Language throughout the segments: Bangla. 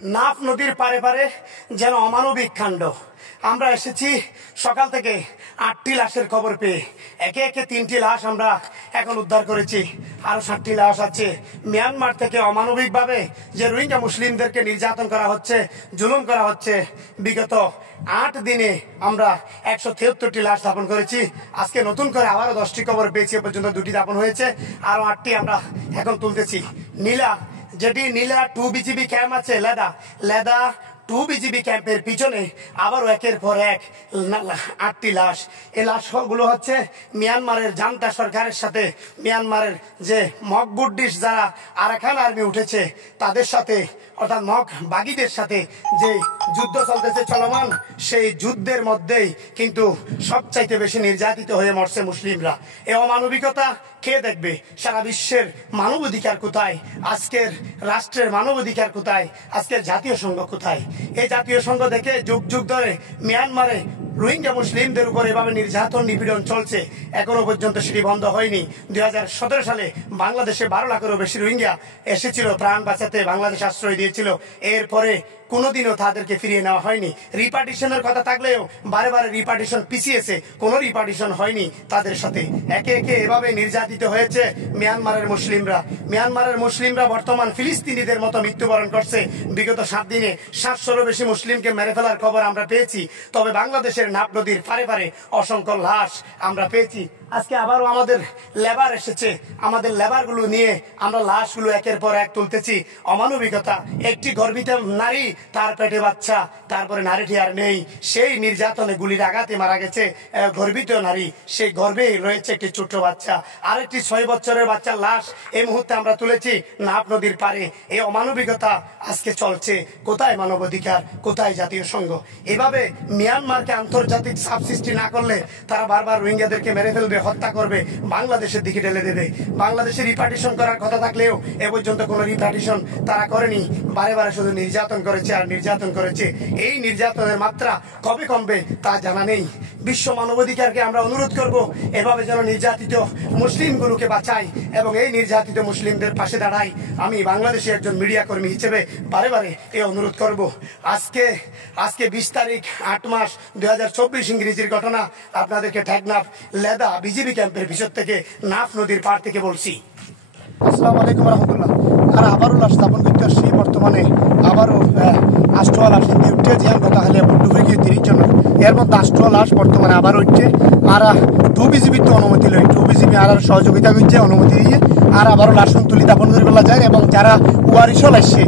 নাফ নদীর পারে পারে যেন অমানবিক কাণ্ড। আমরা এসেছি সকাল থেকে 8টি লাশের খবর পেয়ে, একে একে 3টি লাশ আমরা এখন উদ্ধার করেছি, আরো 7টি লাশ আছে। মিয়ানমার থেকে অমানবিকভাবে যে রোহিঙ্গা মুসলিমদেরকে নির্যাতন করা হচ্ছে, জুলুম করা হচ্ছে, বিগত 8 দিনে আমরা 173টি লাশ দাফন করেছি। আজকে নতুন করে আবারও 10টি খবর পেয়েছি, এ পর্যন্ত 2টি দাফন হয়েছে, আরো 8টি আমরা এখন তুলতেছি। যেটি নীলা 2 বিজিবি ক্যাম্প আছে, লেদা 2 বিজিবি ক্যাম্পের পিছনে আবারও একের পর এক 8টি লাশ। এই লাশগুলো হচ্ছে মিয়ানমারের জান্তা সরকারের সাথে, মিয়ানমারের যে মগ বুদ্ধিস্ট যারা আরাকান আর্মি উঠেছে তাদের সাথে, অর্থাৎ মগ বাগিদের সাথে যে যুদ্ধ চলতেছে চলমান, সেই যুদ্ধের মধ্যেই কিন্তু সবচাইতে বেশি নির্যাতিত হয়ে মরছে মুসলিমরা। এই অমানবিকতা কে দেখবে? সারা বিশ্বের মানবাধিকার কোথায়? আজকের রাষ্ট্রের মানবাধিকার কোথায়? আজকের জাতীয় সংঘ কোথায়? এই জাতীয় সংঘ দেখে যুগ যুগ ধরে মিয়ানমারে রোহিঙ্গা মুসলিমদের উপর এভাবে নির্যাতন নিপীড়ন চলছে, এখনো পর্যন্ত সেটি বন্ধ হয়নি। 2017 সালে বাংলাদেশে 12 লাখেরও বেশি রোহিঙ্গা এসেছিল, প্রাণ বাঁচাতে বাংলাদেশ আশ্রয় দিয়েছিল। এরপরে কোনোদিনও তাদেরকে ফিরিয়ে নেওয়া হয়নি। রিপার্টিশনের কথা থাকলেও বারে বারে রিপার্টিশন পিছিয়েছে, কোনো রিপার্টিশন হয়নি তাদের সাথে। একে একে এভাবে নির্যাতিত হয়েছে মিয়ানমারের মুসলিমরা বর্তমান ফিলিস্তিনিদের মতো মৃত্যুবরণ করছে। বিগত 7 দিনে 700-ও বেশি মুসলিমকে মেরে ফেলার খবর আমরা পেয়েছি। তবে বাংলাদেশের নাফ নদীর পারে পারে অসংখ্য লাশ আমরা পেয়েছি। আজকে আবারও আমাদের লেবার এসেছে, আমাদের লেবারগুলো নিয়ে আমরা লাশগুলো একের পর এক তুলতেছি। অমানবিকতা, একটি গর্ভিত নারী, তার পেটে বাচ্চা, তারপরে নারীটি আর নেই, সেই নির্যাতনে গুলির আঘাতে মারা গেছে গর্ভিত নারী, সেই গর্ভে রয়েছে একটি ছোট্ট বাচ্চা। আরেকটি 6 বছরের বাচ্চার লাশ এই মুহূর্তে আমরা তুলেছি নাফ নদীর পারে। এই অমানবিকতা আজকে চলছে। কোথায় মানবাধিকার, কোথায় জাতীয় সংঘ? এভাবে মিয়ানমারকে আন্তর্জাতিক চাপ সৃষ্টি না করলে তারা বারবার রোহিঙ্গাদেরকে মেরে ফেলবে, হত্যা করবে, বাংলাদেশের দিকে ঠেলে দেবে। বাংলাদেশে রিপার্টিশন করার কথা থাকলেও এ পর্যন্ত কোনো রিপার্টিশন তারা করেনি, বারে বারে শুধু নির্যাতন করেছে আর নির্যাতন করেছে। এই নির্যাতনের মাত্রা কবে কমবে তা জানা নেই। বিশ্ব মানবাধিকারকে আমরা অনুরোধ করব, এভাবে যেন নির্যাতিত মুসলিমগুলোকে বাঁচাই এবং এই নির্যাতিত মুসলিমদের পাশে দাঁড়াই। আমি বাংলাদেশের একজন মিডিয়া কর্মী হিসেবে বারে বারে এই অনুরোধ করব। আজকে 20 তারিখ 8 মাস 2024 ইংরেজির ঘটনা আপনাদেরকে টেকনাফ লেদা বিজিবি ক্যাম্পের ভিতর থেকে, নাফ নদীর পার থেকে বলছি। আসসালামু আলাইকুম রহমতুল্লাহ। আর আবারও লাশ স্থাপন করতে আসছি। বর্তমানে আবারও 8টা লাশ হিন্দি উঠছে, জিয়ান কথা খালি ডুবে গিয়ে 30 জন, এর মধ্যে 8টা লাশ বর্তমানে আবার উঠছে। আর 2 বিজিবির তো অনুমতি লই, 2 বিজিবি আর সহযোগিতা করছে অনুমতি দিয়ে, আর আবারও লাশ তুলি দাপন করে ফেলা যায়। এবং যারা ওয়ারিশল আসছে,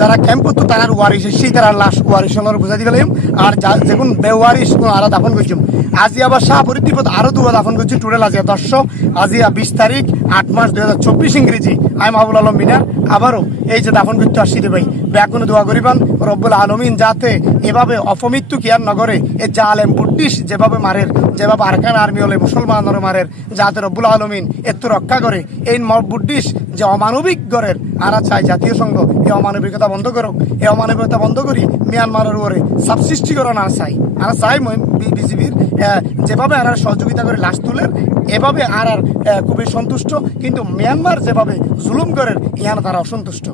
যারা ক্যাম্প করতো তারা ওয়ারিশ এসেছি, তারা লাশ ওয়ারিশলের বুঝা দিয়ে গেলাম। আর যেগুন বেওয়ারিশ আরো দাফন করছিলাম। আজি আবার শাহ ফরিদপুর আরো 2 দাফন করছি। টোটাল আজিয়া 10। আজিয়া 20 তারিখ 8 মাস 2024 ইংরেজি। আমি মাহবুল আলম মিনা আবারও এই যে দাফন করতে আসছি রে ভাই, ব্যাকুনে দোয়া করিবান রব্বুল আলমিন যাতে এভাবে অপমৃত্যু কিয়ার নগরে এ জালেম বুদ্ধিস্ট যেভাবে মারের, যেভাবে আরাকান আর্মি হলে মুসলমানের মারের, যাতে রব্বুল আলমিন এত রক্ষা করে। এই বুদ্ধিস্ট যে অমানবিক গড়ের আরা চাই জাতীয় সংঘ এই অমানবিকতা বন্ধ করুক। এই অমানবিকতা বন্ধ করি মিয়ানমারের উপরে চাপ সৃষ্টি করো না চাই। আর চাই বিজিবির যেভাবে আর সহযোগিতা করে লাশ তুলের, এভাবে আর খুবই সন্তুষ্ট। কিন্তু মিয়ানমার যেভাবে জুলুম করেন ইহান তারা অসন্তুষ্ট।